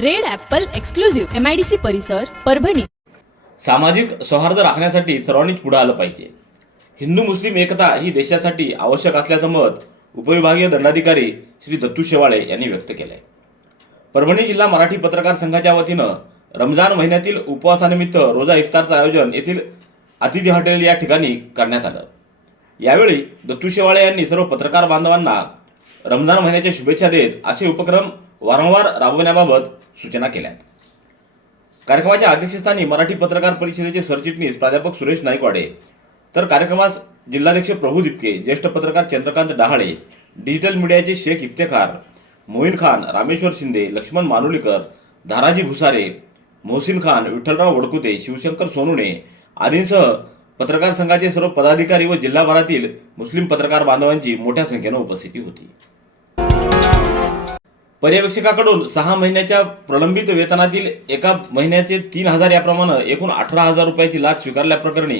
Red apple exclusive. MIDC परिसर परभणी. सामाजिक सौहार्द राखण्यासाठी सर्वांनीच पुढे आलं पाहिजे. हिंदू मुस्लिम एकता ही देशासाठी आवश्यक असल्याचं मत उपविभागीय दंडाधिकारी श्री दत्तू शेवाळे यांनी व्यक्त केलंय. परभणी जिल्हा मराठी पत्रकार संघाच्या वतीनं रमजान महिन्यातील उपवासानिमित्त रोजा इफ्तारचं आयोजन येथील अतिथी हॉटेल या ठिकाणी करण्यात आलं. यावेळी दत्तू शेवाळे यांनी सर्व पत्रकार बांधवांना रमजान महिन्याच्या शुभेच्छा देत असे उपक्रम वारंवार राबवण्याबाबत सूचना केल्या कार्यक्रमाच्या अध्यक्षस्थानी मराठी पत्रकार परिषदेचे सरचिटणीस प्राध्यापक सुरेश नाईकवाडे तर कार्यक्रमास जिल्हाध्यक्ष प्रभू दिपके ज्येष्ठ पत्रकार चंद्रकांत डहाळे डिजिटल मीडियाचे शेख इफ्तेखार मोईन खान रामेश्वर शिंदे लक्ष्मण मानुलीकर धाराजी भुसारे मोहसिन खान विठ्ठलराव वडकुते शिवशंकर सोनुणे आदींसह पत्रकार संघाचे सर्व पदाधिकारी व जिल्हाभरातील मुस्लिम पत्रकार बांधवांची मोठ्या संख्येनं उपस्थिती होती. पर्यवेक्षकाकडून सहा महिन्याच्या प्रलंबित वेतनातील एका महिन्याचे तीन हजार याप्रमाणे एकूण अठरा हजार रुपयाची लाच स्वीकारल्याप्रकरणी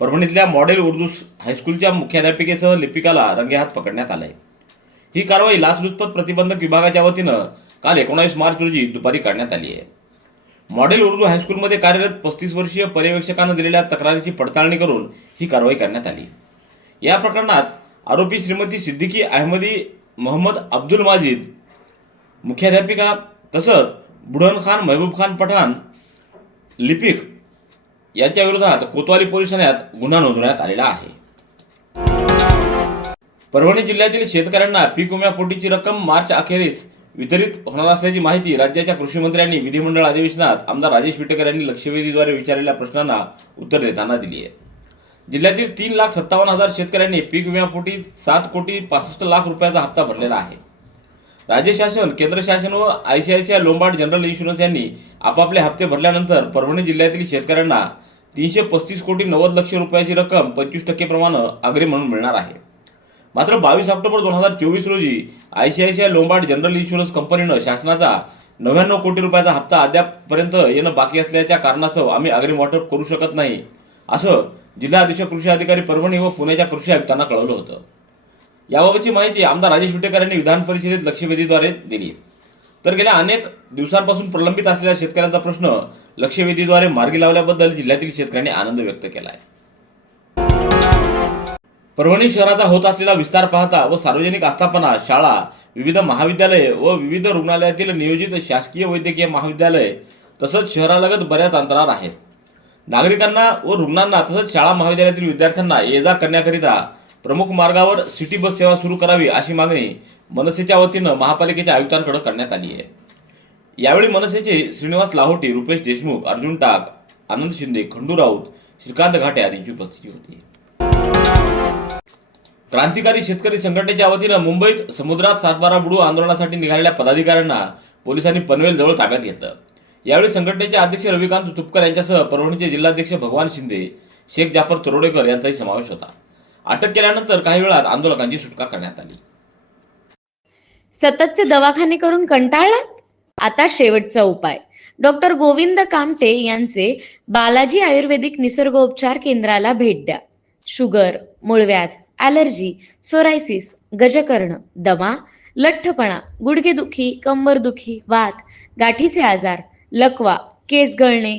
परभणीतल्या मॉडेल उर्दू हायस्कूलच्या मुख्याध्यापिकेसह लिपिकाला रंगेहात पकडण्यात आलाय. ही कारवाई लाचलुचपत प्रतिबंधक विभागाच्या वतीनं काल एकोणावीस मार्च रोजी दुपारी करण्यात आली आहे. मॉडेल उर्दू हायस्कूलमध्ये कार्यरत पस्तीस वर्षीय पर्यवेक्षकानं दिलेल्या तक्रारीची पडताळणी करून ही कारवाई करण्यात आली. या प्रकरणात आरोपी श्रीमती सिद्दीकी अहमदी मोहम्मद अब्दुल माजिद मुख्याध्यापिका तसंच बुढन खान महबूब खान पठाण लिपिक यांच्या विरोधात कोतवाली पोलीस ठाण्यात गुन्हा नोंदवण्यात आलेला आहे. परभणी जिल्ह्यातील शेतकऱ्यांना पीक विम्यापोटीची रक्कम मार्च अखेरीस वितरित होणार असल्याची माहिती राज्याच्या कृषी मंत्र्यांनी विधिमंडळ अधिवेशनात आमदार राजेश विटेकर यांनी लक्षवेधीद्वारे विचारलेल्या प्रश्नांना उत्तर देताना दिली आहे. जिल्ह्यातील तीन लाख सत्तावन्न हजार शेतकऱ्यांनी पीक विम्यापोटी सात कोटी पासष्ट लाख रुपयाचा हप्ता भरलेला आहे. राज्य शासन केंद्र शासन व आयसीआयसीआय लोंबार्ड जनरल इन्शुरन्स यांनी आपापले हप्ते भरल्यानंतर परभणी जिल्ह्यातील शेतकऱ्यांना तीनशे पस्तीस कोटी नव्वद लक्ष रुपयाची रक्कम पंचवीस टक्के प्रमाणे अग्रे म्हणून मिळणार आहे. मात्र बावीस ऑक्टोबर दोन हजार चोवीस रोजी आयसीआयसीआय लोंबार्ड जनरल इन्शुरन्स कंपनीनं शासनाचा नव्याण्णव कोटी रुपयाचा हप्ता अद्यापपर्यंत येणं बाकी असल्याच्या कारणास्तव आम्ही अग्रिम वाटप करू शकत नाही असं जिल्हा अधीक्षक कृषी अधिकारी परभणी व पुण्याच्या कृषी आयुक्तांना कळवलं होतं. याबाबतची माहिती आमदार राजेश विटेकर यांनी विधान परिषदेत लक्षवेधीद्वारे दिली. तर गेल्या अनेक दिवसांपासून प्रलंबित असलेल्या शेतकऱ्यांचा प्रश्न लक्षवेधीद्वारे मार्गी लावल्याबद्दल जिल्ह्यातील शेतकऱ्यांनी आनंद व्यक्त केला आहे परभणी शहराचा होत असलेला विस्तार पाहता व सार्वजनिक आस्थापना शाळा विविध महाविद्यालये व विविध रुग्णालयातील नियोजित शासकीय वैद्यकीय महाविद्यालय तसंच शहरालगत बऱ्याच अंतरावर आहेत. नागरिकांना व रुग्णांना तसंच शाळा महाविद्यालयातील विद्यार्थ्यांना ये जा करण्याकरिता प्रमुख मार्गावर सिटी बस सेवा सुरू करावी अशी मागणी मनसेच्या वतीनं महापालिकेच्या आयुक्तांकडे करण्यात आली आहे. यावेळी मनसेचे श्रीनिवास लाहोटी रुपेश देशमुख अर्जुन टाक आनंद शिंदे खंडू राऊत श्रीकांत घाटे आदींची उपस्थिती होती. क्रांतिकारी शेतकरी संघटनेच्या वतीनं मुंबईत समुद्रात सातबारा बुडू आंदोलनासाठी निघालेल्या पदाधिकाऱ्यांना पोलिसांनी पनवेल जवळ ताब्यात घेतलं. यावेळी संघटनेचे अध्यक्ष रविकांत तुपकर यांच्यासह परभणीचे जिल्हाध्यक्ष भगवान शिंदे शेख जाफर तोरोडेकर यांचाही समावेश होता. अटक केल्यानंतर काही वेळात आंदोलकांची सुटका करण्यात आली. सततचे दवाखाने करून कंटाळलात? आता शेवटचा उपाय. डॉक्टर गोविंद कामटे यांचे बालाजी आयुर्वेदिक निसर्गोपचार केंद्राला भेट द्या. शुगर मूळव्याध ॲलर्जी सोरायसिस गजकर्ण दमा लठ्ठपणा गुडघेदुखी कंबरदुखी वात गाठीचे आजार लकवा केस गळणे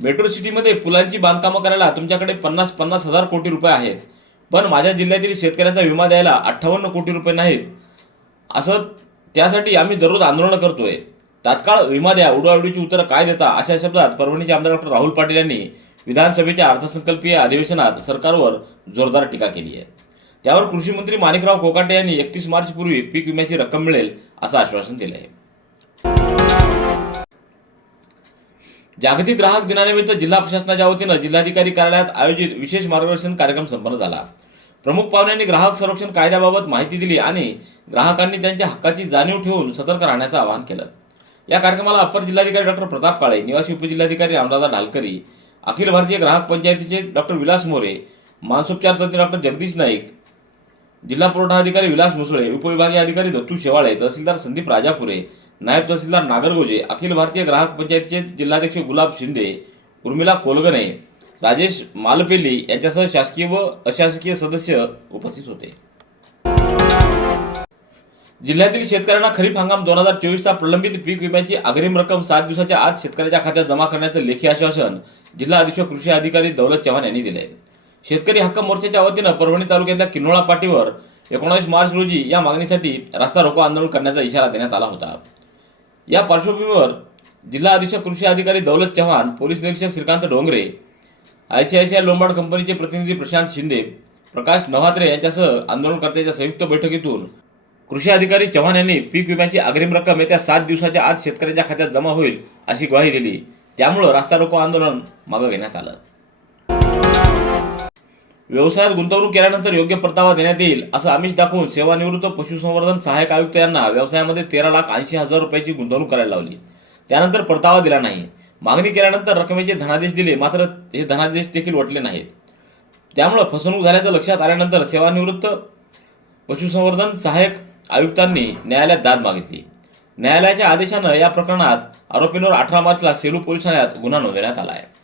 मेट्रो सिटीमध्ये पुलांची बांधकामं करायला तुमच्याकडे पन्नास पन्नास हजार कोटी रुपये आहेत. पण माझ्या जिल्ह्यातील शेतकऱ्यांचा विमा द्यायला अठ्ठावन्न कोटी रुपये नाहीत. असं त्यासाठी आम्ही दररोज आंदोलनं करतोय. तात्काळ विमा द्या उडवाउडीची उत्तरं काय देता अशा शब्दात परभणीचे आमदार डॉक्टर राहुल पाटील यांनी विधानसभेच्या अर्थसंकल्पीय अधिवेशनात सरकारवर जोरदार टीका केली आहे. त्यावर कृषी मंत्री माणिकराव कोकाटे यांनी एकतीस मार्चपूर्वी पीक विम्याची रक्कम मिळेल असं आश्वासन दिलं आहे जागतिक ग्राहक दिनानिमित्त जिल्हा प्रशासनाच्या वतीनं जिल्हाधिकारी कार्यालयात आयोजित विशेष मार्गदर्शन कार्यक्रम संपन्न झाला. प्रमुख पाहुण्यांनी ग्राहक संरक्षण कायद्याबाबत माहिती दिली आणि ग्राहकांनी त्यांच्या हक्काची जाणीव ठेवून सतर्क राहण्याचं आवाहन केलं. या कार्यक्रमाला अप्पर जिल्हाधिकारी डॉक्टर प्रताप काळे निवासी उपजिल्हाधिकारी रामदादा ढालकरी अखिल भारतीय ग्राहक पंचायतीचे डॉक्टर विलास मोरे मानसोपचार तज्ज्ञ डॉक्टर जगदीश नाईक जिल्हा पुरवठा अधिकारी विलास मुसळे उपविभागीय अधिकारी दत्तू शेवाळे तहसीलदार संदीप राजापुरे नायब तहसीलदार नागरगोजे अखिल भारतीय ग्राहक पंचायतीचे जिल्हाध्यक्ष गुलाब शिंदे उर्मिला कोलगणे राजेश मालपेली यांच्यासह शासकीय व अशासकीय सदस्य उपस्थित होते. जिल्ह्यातील शेतकऱ्यांना खरीप हंगाम दोन हजार चोवीसचा प्रलंबित पीक विम्याची अग्रिम रक्कम सात दिवसाच्या आत शेतकऱ्याच्या खात्यात जमा करण्याचं लेखी आश्वासन जिल्हा अधीक्षक कृषी अधिकारी दौलत चव्हाण यांनी दिले शेतकरी हक्क मोर्चाच्या वतीनं परभणी तालुक्यातल्या किन्नोळा पाटीवर एकोणावीस मार्च रोजी या मागणीसाठी रास्ता रोको आंदोलन करण्याचा इशारा देण्यात आला होता. या पार्श्वभूमीवर जिल्हा अधीक्षक कृषी अधिकारी दौलत चव्हाण पोलीस निरीक्षक श्रीकांत डोंगरे आयसीआयसीआय लोंबार्ड कंपनीचे प्रतिनिधी प्रशांत शिंदे प्रकाश नव्हात्रे यांच्यासह आंदोलनकर्त्यांच्या संयुक्त बैठकीतून कृषी अधिकारी चव्हाण यांनी पीक विम्याची अग्रिम रक्कम येत्या सात दिवसाच्या आत शेतकऱ्यांच्या खात्यात जमा होईल अशी ग्वाही दिली. त्यामुळं रास्ता रोको आंदोलन मागं घेण्यात आलं. व्यवसायात गुंतवणूक केल्यानंतर योग्य परतावा देण्यात येईल असं आमिष दाखवून सेवानिवृत्त पशुसंवर्धन सहाय्यक आयुक्त यांना व्यवसायामध्ये तेरा लाख ऐंशी हजार रुपयाची गुंतवणूक करायला लावली. त्यानंतर परतावा दिला नाही. मागणी केल्यानंतर रकमेचे धनादेश दिले मात्र हे धनादेश देखील वटले नाहीत. त्यामुळं फसवणूक झाल्याचं लक्षात आल्यानंतर सेवानिवृत्त पशुसंवर्धन सहाय्यक आयुक्तांनी न्यायालयात दाद मागितली. न्यायालयाच्या आदेशानं या प्रकरणात आरोपींवर अठरा मार्चला सेलू पोलीस ठाण्यात गुन्हा नोंदवण्यात आला आहे.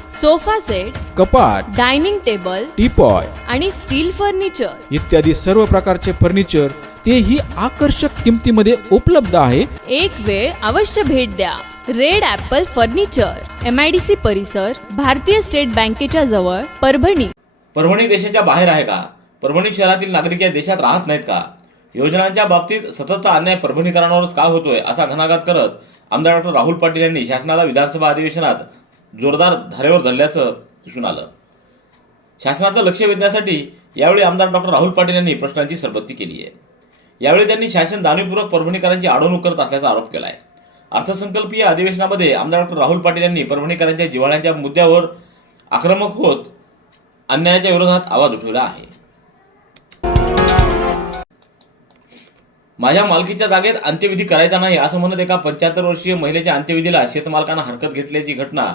sofa set कपाट डायनिंग टेबल टीपॉय आणि स्टील फर्निचर. इत्यादी सर्व प्रकारचे फर्निचर तेही आकर्षक किमतीमध्ये उपलब्ध आहे. एक वेळ अवश्य भेट द्या. Red apple furniture M I D C परिसर भारतीय स्टेट बँकेच्या जवळ परभणी. परभणी देशाच्या बाहेर आहे का? परभणी शहरातील नागरिक या देशात राहत नाहीत का? योजनांच्या बाबतीत सततचा अन्याय परभणीकरांवरच का होतोय असा घणाघात करत आमदार डॉक्टर राहुल पाटील यांनी शासनाला विधानसभा अधिवेशनात जोरदार धारेवर धरल्याचं दिसून आलं. शासनाचं लक्ष वेधण्यासाठी यावेळी आमदार डॉक्टर राहुल पाटील यांनी प्रश्नांची सरबत्ती केली आहे. यावेळी त्यांनी शासन जाणीवपूर्वक परभणीकरांची आडवणूक करत असल्याचा आरोप केला आहे अर्थसंकल्पीय अधिवेशनामध्ये आमदार डॉक्टर राहुल पाटील यांनी परभणीकरांच्या जिव्हाळ्याच्या मुद्द्यावर आक्रमक होत अन्यायाच्या विरोधात आवाज उठवला आहे. माझ्या मालकीच्या जागेत अंत्यविधी करायचा नाही असं म्हणत एका पंच्याहत्तर वर्षीय महिलेच्या अंत्यविधीला शेतमालकानं हरकत घेतल्याची घटना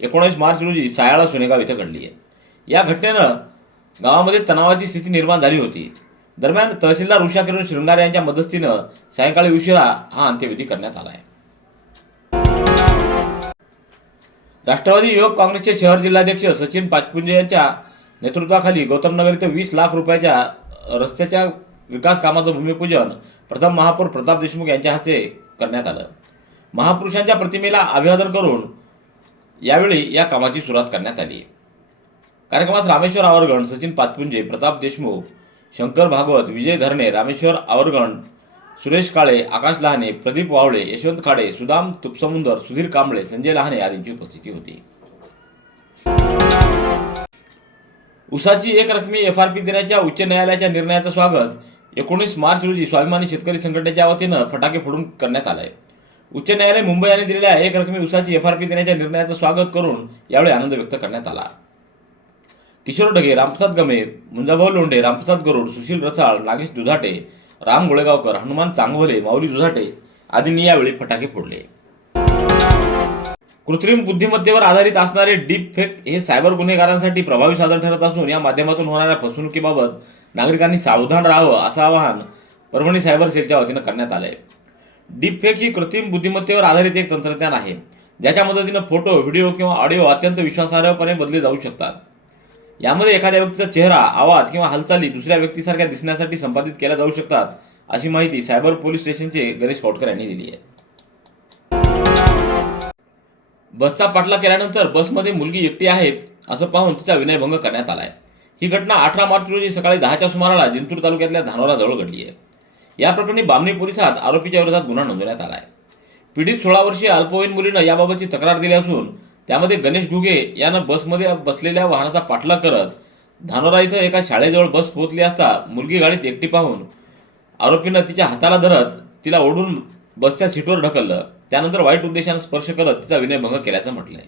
एकोणीस मार्च रोजी सायाळा सुनेगाव इथं घडली आहे. या घटनेनं गावामध्ये तणावाची स्थिती निर्माण झाली होती. दरम्यान तहसीलदार उषा किरण शृंगारे यांच्या मदतीनं सायंकाळी उशिरा हा अंत्यविधी करण्यात आला आहे. राष्ट्रवादी युवक काँग्रेसचे शहर जिल्हाध्यक्ष सचिन पाचपुंजे यांच्या नेतृत्वाखाली गौतम नगर इथं वीस लाख रुपयाच्या रस्त्याच्या विकास कामाचं भूमिपूजन प्रथम महापौर प्रताप देशमुख यांच्या हस्ते करण्यात आलं. महापुरुषांच्या प्रतिमेला अभिवादन करून यावेळी या कामाची सुरुवात करण्यात आली. कार्यक्रमात रामेश्वर आवरगण सचिन पातपुंजे प्रताप देशमुख शंकर भागवत विजय धरणे रामेश्वर आवरगण सुरेश काळे आकाश लहाने प्रदीप वावळे यशवंत खाडे सुदाम तुपसमुंदर सुधीर कांबळे संजय लहाने आदींची उपस्थिती होती. उसाची एक रकमी एफ आर पी देण्याच्या उच्च न्यायालयाच्या निर्णयाचं स्वागत एकोणीस मार्च रोजी स्वाभिमानी शेतकरी संघटनेच्या वतीनं फटाके फोडून करण्यात आलंय. उच्च न्यायालय मुंबई यांनी दिलेल्या एक रकमी उसाची एफ आर पी देण्याच्या निर्णयाचं स्वागत करून यावेळी आनंद व्यक्त करण्यात आला. किशोर ढगे रामप्रसाद गमे मुंजाभाऊ लोंढे रामप्रसाद गरुड सुशील रसाळ नागेश दुधाटे राम गोळेगावकर हनुमान चांगवले माऊली दुधाटे आदींनी यावेळी फटाके फोडले. कृत्रिम बुद्धिमत्तेवर आधारित असणारे डीप फेक हे सायबर गुन्हेगारांसाठी प्रभावी साधन ठरत असून या माध्यमातून होणाऱ्या फसवणुकीबाबत नागरिकांनी सावधान राहावं असं आवाहन परभणी सायबर सेलच्या वतीनं करण्यात आलंय. आहे डीपफेक ही कृत्रिम बुद्धिमत्तेवर आधारित एक तंत्रज्ञान आहे. ज्याच्या मदतीनं फोटो व्हिडिओ किंवा ऑडिओ अत्यंत विश्वासार्हपणे बदलले जाऊ शकतात. यामध्ये एखाद्या व्यक्तीचा चेहरा आवाज किंवा हालचाली दुसऱ्या व्यक्तीसारख्या दिसण्यासाठी संपादित केल्या जाऊ शकतात अशी माहिती सायबर पोलीस स्टेशनचे गणेश कोटकर यांनी दिली आहे. बसचा पाठला केल्यानंतर बसमध्ये मुलगी एकटी आहे असं पाहून तिचा विनयभंग करण्यात आलाय. ही घटना अठरा मार्च रोजी सकाळी दहाच्या सुमाराला जिंतूर तालुक्यातल्या धानोराजवळ घडली आहे. या प्रकरणी बामणी पोलिसात आरोपीच्या विरोधात गुन्हा नोंदवण्यात आलाय. पीडित सोळा वर्षीय अल्पवयीन मुलीनं याबाबतची तक्रार दिली असून त्यामध्ये गणेश घुगे यानं बसमध्ये बसलेल्या वाहनाचा पाठलाग करत धानोरा इथं एका शाळेजवळ बस पोहोचली असता मुलगी गाडीत एकटी पाहून आरोपीनं तिच्या हाताला धरत तिला ओढून बसच्या सीटवर ढकललं. त्यानंतर वाईट उद्देशानं स्पर्श करत तिचा विनयभंग केल्याचं म्हटलंय.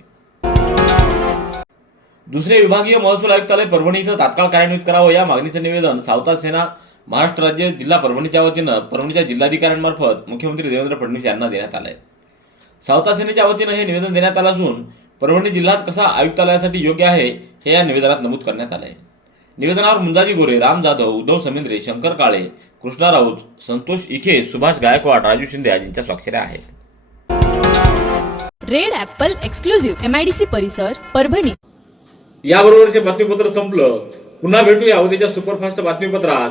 दुसरे विभागीय महसूल आयुक्तालय परभणी इथं तात्काळ कार्यान्वित करावं या मागणीचं निवेदन सावता सेना महाराष्ट्र राज्य जिल्हा परभणीच्या वतीनं परभणीच्या जिल्हाधिकाऱ्यांमार्फत मुख्यमंत्री देवेंद्र फडणवीस यांना देण्यात आलंय. सावता सेनेच्या वतीनं हे निवेदन देण्यात आलं असून परभणी जिल्हाच कसा आयुक्तालयासाठी योग्य आहे हे या निवेदनात नमूद करण्यात आलंय. निवेदनावर मुंजाजी गोरे राम जाधव उद्धव समिंद्रे शंकर काळे कृष्णा राऊत संतोष इखे सुभाष गायकवाड राजू शिंदे आदींच्या स्वाक्षऱ्या आहेत. Red apple exclusive M I D C परिसर परभणी. याबरोबरचे बातमीपत्र संपलं. पुन्हा भेटूया उद्याच्या सुपरफास्ट बातमीपत्रात.